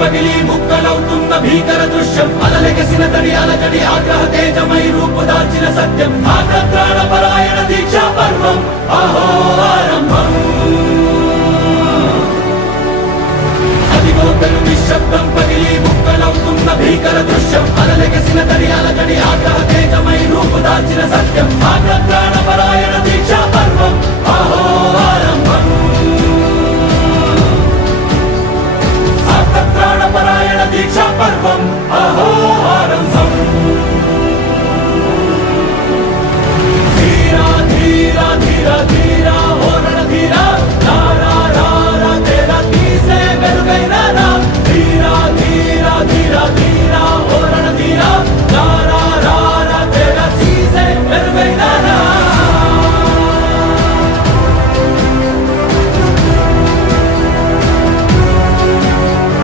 పగిలి ముక్కలవుతున్న భీకర దృశ్యం అలలెగసిన తడి అలజడి ఆగ్రహ తేజమై రూపుదాల్చిన సత్యం ఆగ్రత్రాణ పరాయణ దీక్షా పర్వం అహో ఆరంభం అదిగో పెను నిశ్శబ్దం పగిలి ముక్కలవుతున్న భీకర దృశ్యం అలలెగసిన తడి అలజడి ఆగ్రహ తేజమై రూపుదాల్చిన సత్యం ఆగ్రత్రాణ పరాయణ దీక్షా పర్వం అహో ఆరంభం ఆగ్రత్రాణ పరాయణ దీక్షా పర్వం